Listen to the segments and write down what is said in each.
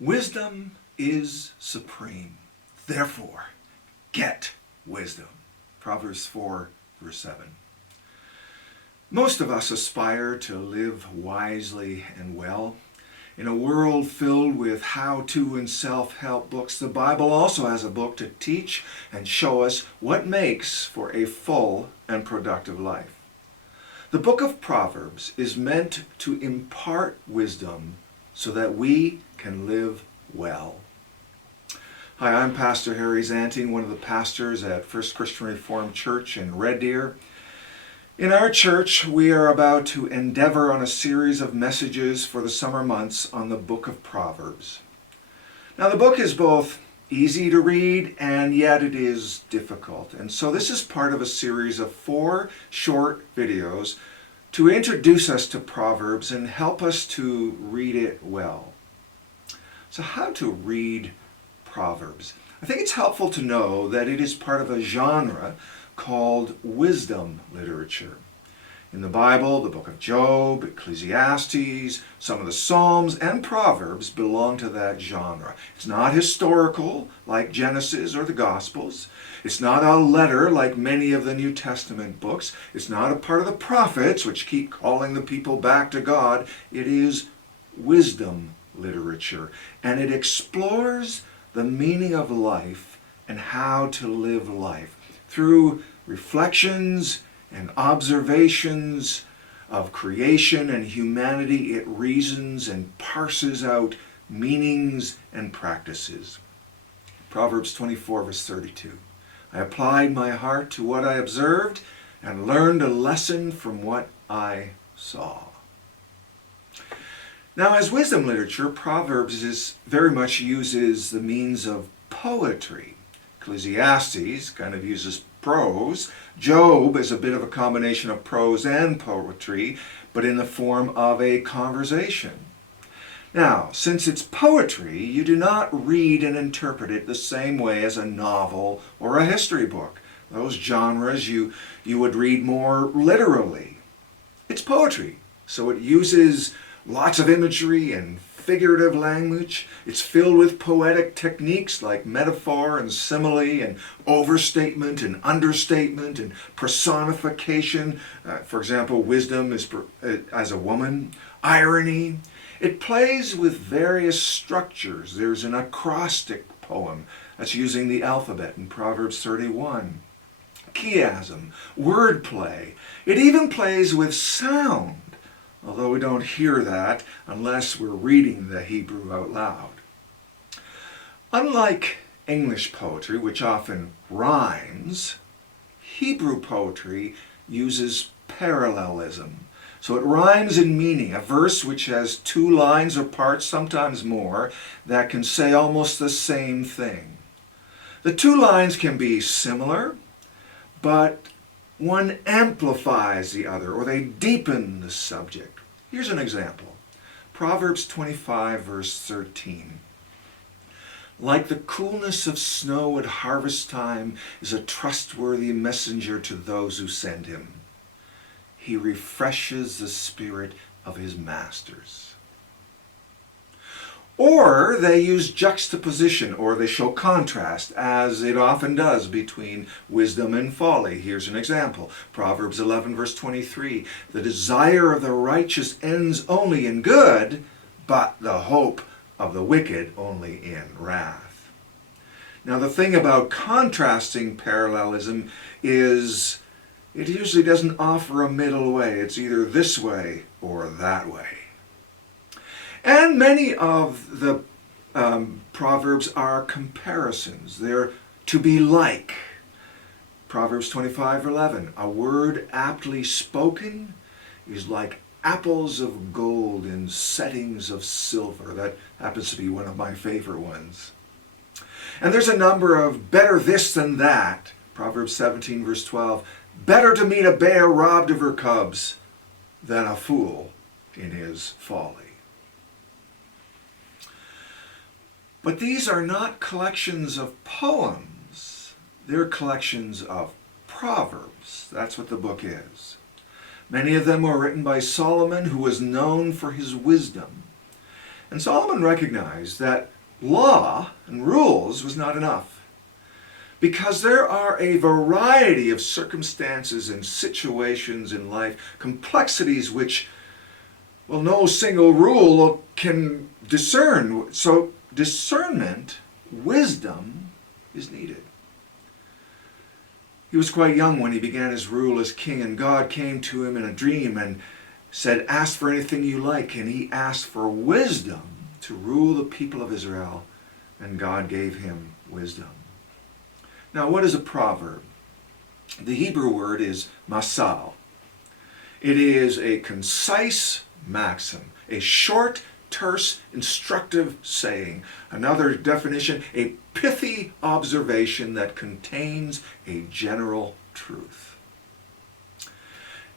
Wisdom is supreme. Therefore, get wisdom. Proverbs 4, verse 7. Most of us aspire to live wisely and well. In a world filled with how-to and self-help books, the Bible also has a book to teach and show us what makes for a full and productive life. The book of Proverbs is meant to impart wisdom so that we can live well. Hi, I'm Pastor Harry Zanting, one of the pastors at First Christian Reformed Church in Red Deer. In our church, we are about to endeavor on a series of messages for the summer months on the book of Proverbs. Now, the book is both easy to read and yet it is difficult. And so this is part of a series of 4 short videos to introduce us to Proverbs and help us to read it well. So how to read Proverbs? I think it's helpful to know that it is part of a genre called wisdom literature. In the Bible, the book of Job, Ecclesiastes, some of the Psalms, and Proverbs belong to that genre. It's not historical like Genesis or the Gospels. It's not a letter like many of the New Testament books. It's not a part of the prophets, which keep calling the people back to God. It is wisdom literature, and it explores the meaning of life and how to live life through reflections and observations of creation and humanity. It reasons and parses out meanings and practices. Proverbs 24, verse 32. I applied my heart to what I observed and learned a lesson from what I saw. Now, as wisdom literature, Proverbs very much uses the means of poetry. Ecclesiastes kind of uses prose. Job is a bit of a combination of prose and poetry, but in the form of a conversation. Now, since it's poetry, you do not read and interpret it the same way as a novel or a history book. Those genres you would read more literally. It's poetry, so it uses lots of imagery and figurative language. It's filled with poetic techniques like metaphor and simile and overstatement and understatement and personification. For example, wisdom is as a woman. Irony. It plays with various structures. There's an acrostic poem that's using the alphabet in Proverbs 31. Chiasm, wordplay. It even plays with sound, although we don't hear that unless we're reading the Hebrew out loud. Unlike English poetry, which often rhymes, Hebrew poetry uses parallelism. So it rhymes in meaning, a verse which has 2 lines or parts, sometimes more, that can say almost the same thing. The 2 lines can be similar, but one amplifies the other, or they deepen the subject. Here's an example. Proverbs 25, verse 13. Like the coolness of snow at harvest time is a trustworthy messenger to those who send him. He refreshes the spirit of his masters. Or they use juxtaposition, or they show contrast, as it often does between wisdom and folly. Here's an example. Proverbs 11, verse 23. The desire of the righteous ends only in good, but the hope of the wicked only in wrath. Now, the thing about contrasting parallelism is it usually doesn't offer a middle way. It's either this way or that way. And many of the Proverbs are comparisons. They're to be like. Proverbs 25:11. A word aptly spoken is like apples of gold in settings of silver. That happens to be one of my favorite ones. And there's a number of better this than that. Proverbs 17, verse 12. Better to meet a bear robbed of her cubs than a fool in his folly. But these are not collections of poems. They're collections of Proverbs. That's what the book is. Many of them were written by Solomon, who was known for his wisdom. And Solomon recognized that law and rules was not enough, because there are a variety of circumstances and situations in life, complexities which, well, no single rule can discern. So discernment, wisdom, is needed. He was quite young when he began his rule as king, and God came to him in a dream and said, ask for anything you like. And he asked for wisdom to rule the people of Israel, and God gave him wisdom. Now, what is a proverb? The Hebrew word is masal. It is a concise maxim, a short, terse, instructive saying. Another definition, a pithy observation that contains a general truth.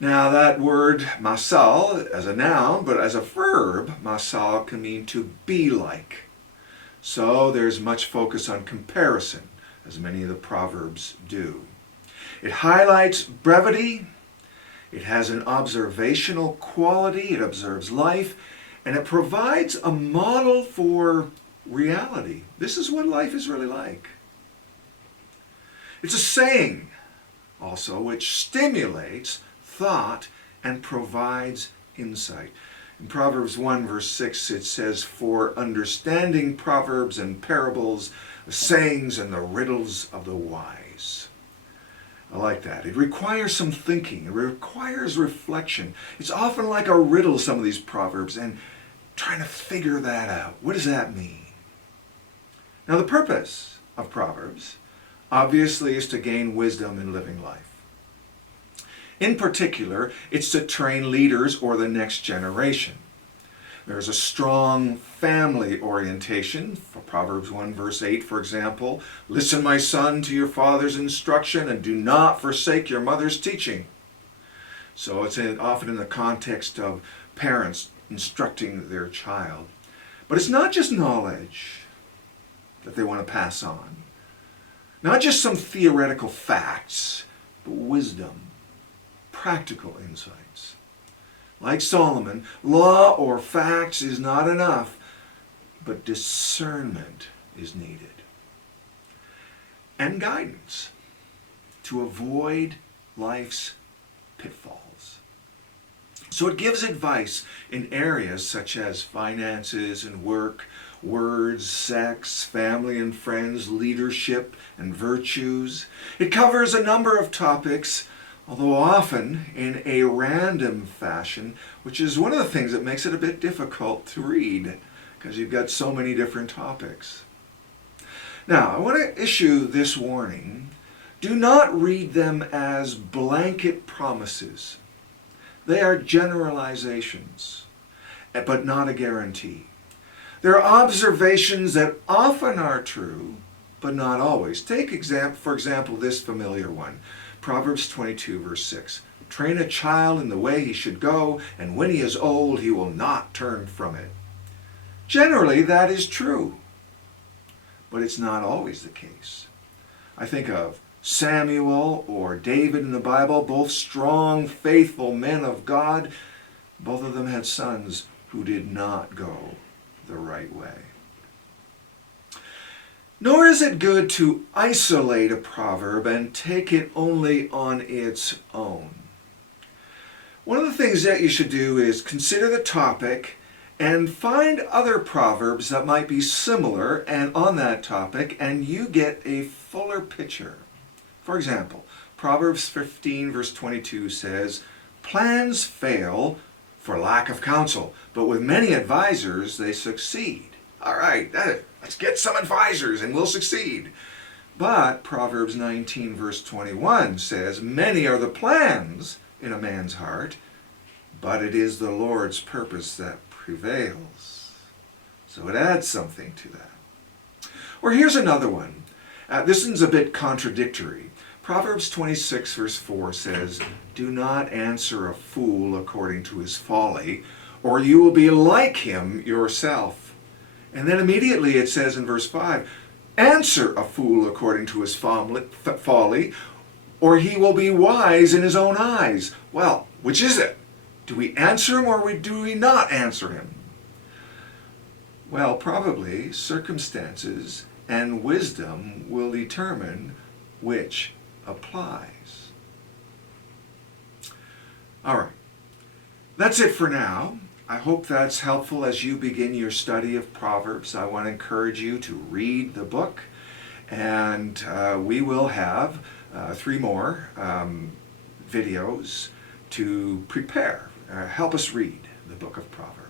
Now, that word masal as a noun, but as a verb, masal can mean to be like. So there's much focus on comparison, as many of the Proverbs do. It highlights brevity, it has an observational quality, it observes life, and it provides a model for reality. This is what life is really like. It's a saying, also, which stimulates thought and provides insight. In Proverbs 1 verse 6 it says, for understanding proverbs and parables, the sayings and the riddles of the wise. I like that. It requires some thinking. It requires reflection. It's often like a riddle, some of these proverbs, and trying to figure that out. What does that mean? Now, the purpose of Proverbs, obviously, is to gain wisdom in living life. In particular, it's to train leaders or the next generation. There's a strong family orientation. For Proverbs 1 verse 8, for example, listen, my son, to your father's instruction, and do not forsake your mother's teaching. So it's often in the context of parents instructing their child. But it's not just knowledge that they want to pass on. Not just some theoretical facts, but wisdom, practical insights. Like Solomon, law or facts is not enough, but discernment is needed. And guidance to avoid life's pitfalls. So it gives advice in areas such as finances and work, words, sex, family and friends, leadership and virtues. It covers a number of topics, although often in a random fashion, which is one of the things that makes it a bit difficult to read, because you've got so many different topics. Now, I want to issue this warning. Do not read them as blanket promises. They are generalizations, but not a guarantee. They're observations that often are true, but not always. Take, for example, this familiar one. Proverbs 22 verse 6. Train a child in the way he should go, and when he is old, he will not turn from it. Generally, that is true, but it's not always the case. I think of Samuel or David in the Bible, both strong, faithful men of God. Both of them had sons who did not go the right way. Nor is it good to isolate a proverb and take it only on its own. One of the things that you should do is consider the topic and find other proverbs that might be similar and on that topic, and you get a fuller picture. For example, Proverbs 15 verse 22 says, plans fail for lack of counsel, but with many advisors they succeed. All right, let's get some advisors and we'll succeed. But Proverbs 19 verse 21 says, many are the plans in a man's heart, but it is the Lord's purpose that prevails. So it adds something to that. Or here's another one. This one's a bit contradictory. Proverbs 26 verse 4 says, do not answer a fool according to his folly, or you will be like him yourself. And then immediately it says in verse 5, answer a fool according to his folly, or he will be wise in his own eyes. Well, which is it? Do we answer him or do we not answer him? Well, probably circumstances and wisdom will determine which applies. All right. That's it for now. I hope that's helpful as you begin your study of Proverbs. I want to encourage you to read the book, and we will have 3 more videos to prepare. Help us read the book of Proverbs.